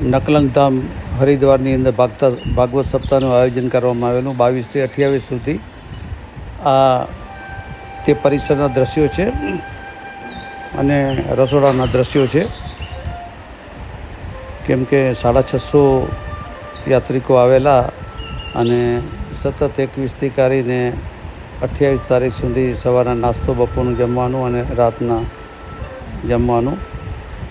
નકલંગધામ હરિદ્વારની અંદર ભાગવત સપ્તાહનું આયોજન કરવામાં આવેલું 22થી 28 સુધી. આ તે પરિસરના દ્રશ્યો છે અને રસોડાના દ્રશ્યો છે. કેમ કે 650 યાત્રિકો આવેલા અને સતત 21થી કરીને 28 તારીખ સુધી સવારના નાસ્તો, બપોરનું જમવાનું અને રાતના જમવાનું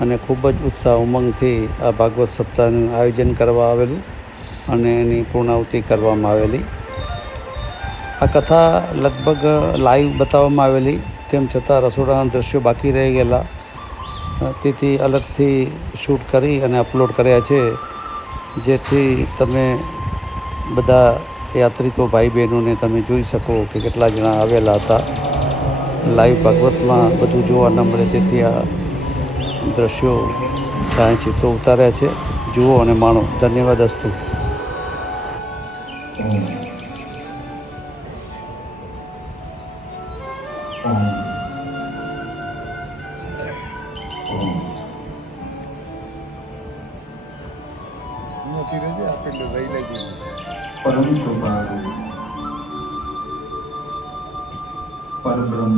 અને ખૂબ જ ઉત્સાહ ઉમંગથી આ ભાગવત સપ્તાહનું આયોજન કરવા આવેલું અને એની પૂર્ણાહુતિ કરવામાં આવેલી. આ કથા લગભગ લાઈવ બતાવવામાં આવેલી, તેમ છતાં રસોડાના દ્રશ્યો બાકી રહી ગયેલા, તેથી અલગથી શૂટ કરી અને અપલોડ કર્યા છે, જેથી તમે બધા યાત્રિકો ભાઈ બહેનોને તમે જોઈ શકો કે કેટલા જણા આવેલા હતા. લાઈવ ભાગવતમાં બધું જોવા ન મળે, તેથી આ દ્રશ્યો છાયાચિત્રો ઉતાર્યા છે. જુઓ અને માણો. ધન્યવાદ અસ્તુ. પરમ કૃપાળુ પરબ્રહ્મ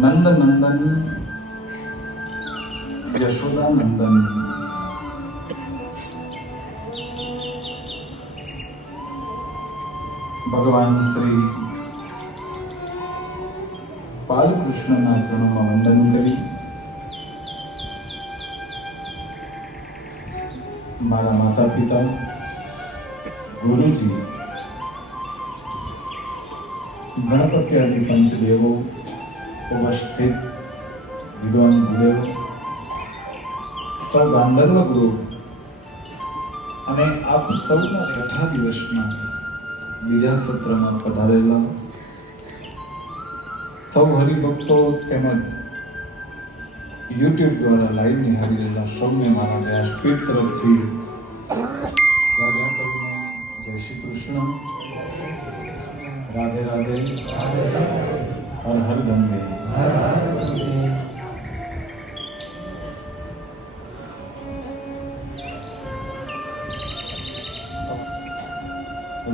નંદ નંદન યશોદા નંદન ભગવાન શ્રી બાલકૃષ્ણના ચરણોમાં વંદન કરી મારા માતા પિતા, ગુરુજી, ગણપતિ આદિ પંચદેવો, ઉપસ્થિત વિદ્વાન ગુરુદેવ, સૌ ગાંધર્વ ગુરુ અને આપ સૌના છઠ્ઠા દિવસમાં બીજા સત્રમાં પધારેલા સૌ હરિભક્તો તેમજ યુટ્યુબ દ્વારા લાઈવ નિહાળી રહેલા સૌને મારા વ્યાસપીઠ તરફથી રાજા કવિને જય શ્રી કૃષ્ણ, રાધે રાધે, હર હર ગંગે.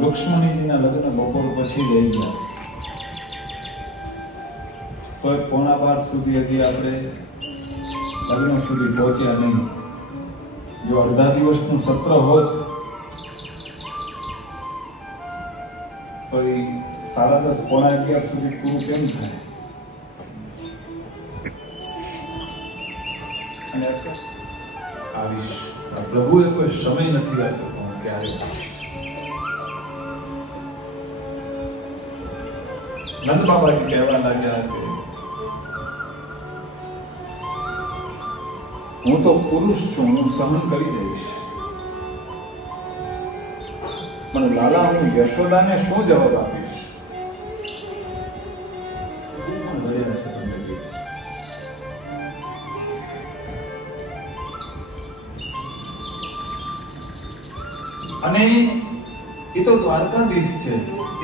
રૂક્ષ્મણીજીના લગ્ન બપોર પછી રહી ગયા, તો 11:15 સુધી હજી આપણે લગ્ન સુધી પહોંચ્યા નહીં. જો અડધા દિવસનું સત્ર હોત તો 10:30 પોણા 11 સુધી પૂરું કેમ થાય? અને આવીશ. પ્રભુએ કોઈ સમય નથી આપતો ક્યારે. નંદ બાબાજી કહેવા લાગ્યા કે હું તો પુરુષ છું, હું સહન કરી જઈશ, પણ લાલા હું યશોદાને શું જવાબ આપીશ? અને એ તો દ્વારકાધીશ છે,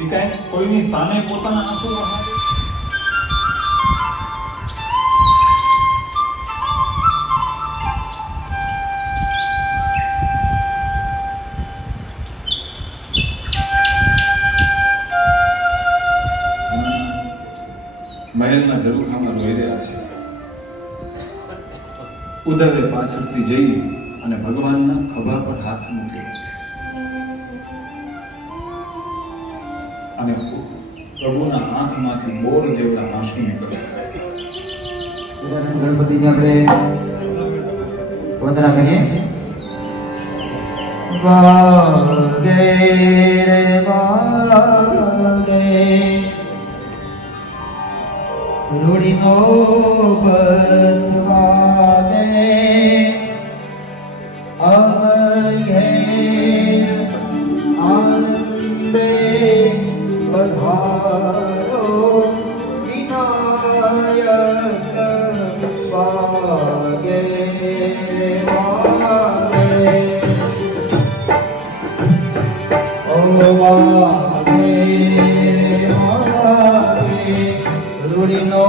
એ કઈ કોઈની સામે પોતાના આંસુ વહાવે? મહેલના ઝરૂખામાં રોઈ રહ્યા છે. ઉદ્ધવે પાછળથી જઈ અને ભગવાનના ખભા પર હાથ મૂક્યો અને પ્રભુના આંખમાંથી બોર જેવડા આંસુ નીકળ્યા. ગણપતિને આપણે વંદના કરીએ. વાગે રે વાગે રૂડીનો બતવાગે અમયે આનંદે પધારો વિનાયક વાગે વાગે ઓ વાગે વાગે રૂડીનો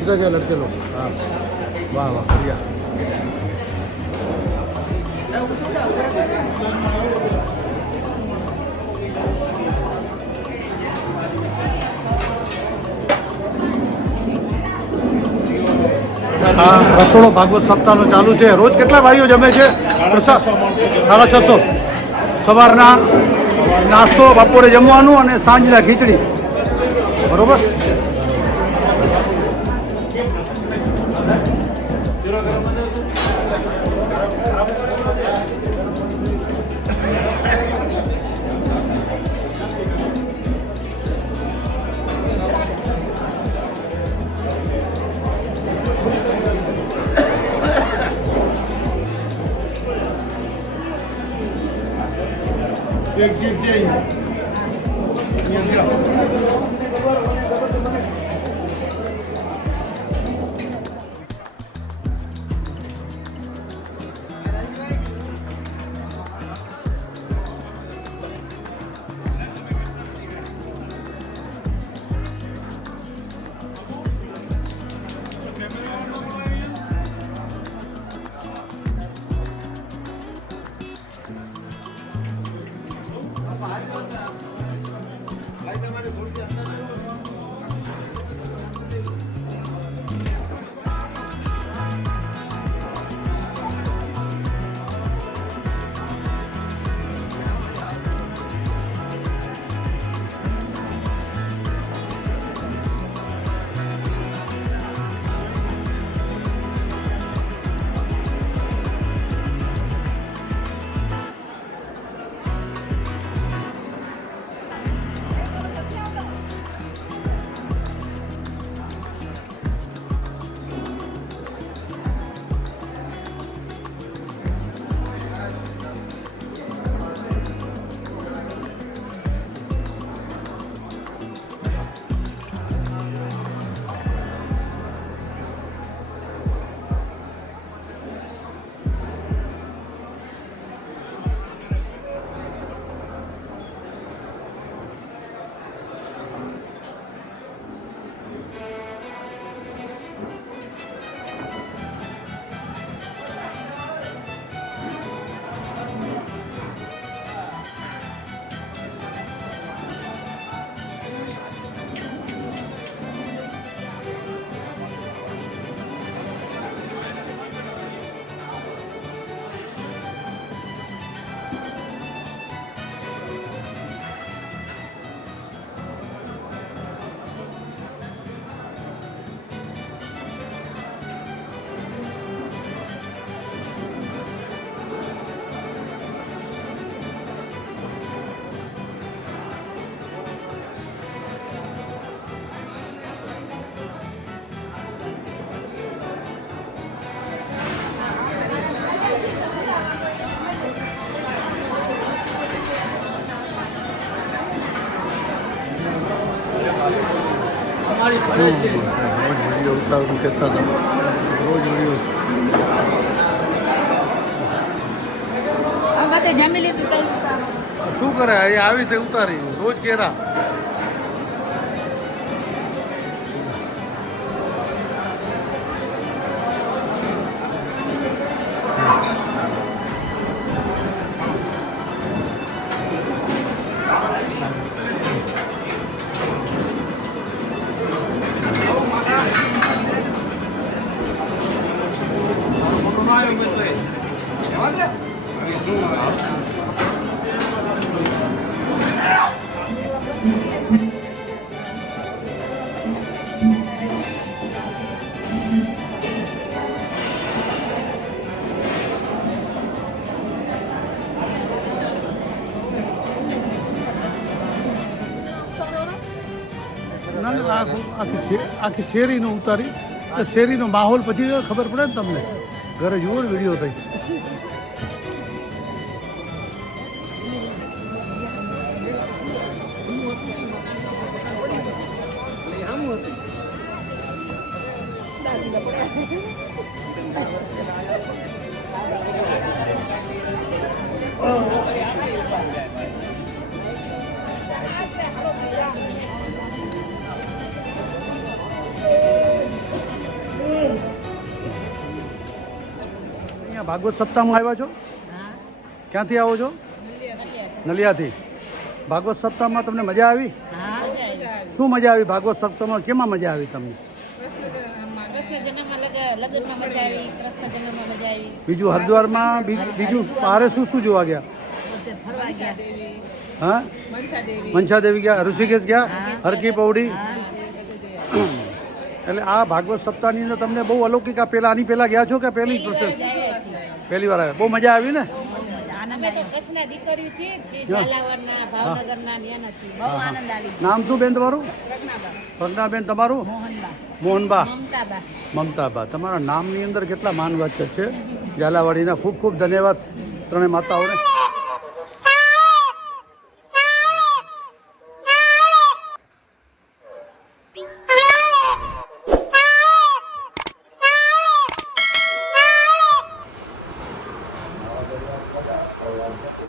किधर गए लड़के लोग? हाँ वाह वाह बढ़िया હા રસોડો ભાગવત સપ્તાહનો ચાલુ છે. રોજ કેટલા ભાઈઓ જમે છે? પ્રસાદ 650. સવારના નાસ્તો, બપોરે જમવાનું અને સાંજના ખીચડી. બરોબર. રોજ વિડીયો ઉતારવાનું કહેતા હતા. રોજ વિડીયો જમી લીધું કઈ શું કરે? અહીંયા આવી તે ઉતારી રોજ કેરા. ના ના આખી શેરીનો ઉતારી તો શેરીનો માહોલ પછી ખબર પડે ને તમને ઘરે જુઓ ને વિડીયો થઈ અહીંયા ભાગવત સપ્તાહમાં આવ્યા છો ક્યાંથી આવો છો નલિયાથી ભાગવત સપ્તાહમાં તમને મજા આવી શું મજા આવી ભાગવત સપ્તાહમાં કેમાં મજા આવી તમને કૃષ્ણ જન્મમાં લગ્નમાં મજા આવી કૃષ્ણ જન્મમાં મજા આવી બીજું હરિદ્વારમાં બીજું બારે શું શું જોવા ગયા ફરવા ગયા હા મનસા દેવી ગયા ઋષિકેશ ગયા હરકી પૌડી એટલે આ ભાગવત સપ્તાહની અંદર તમને બહુ અલૌકિક આ પેલા આની પેલા ગયા છો કે પહેલી પ્રોસેસ પહેલી વાર આવ્યા બહુ મજા આવી ને અમે તો કચ્છના દીકરીઓ છીએ ઝાલાવાડના ભાવનગરના ન્યાના છીએ બહુ આનંદ આવી નામ શું બેન તમારું પ્રજ્ઞાબા પ્રજ્ઞાબેન તમારું મોહનબા મોહનબા મમતાબા મમતાબા તમારા નામની અંદર કેટલા માન વાચક છે ઝાલાવાડીના ખૂબ ખૂબ ધન્યવાદ ત્રણેય માતાઓને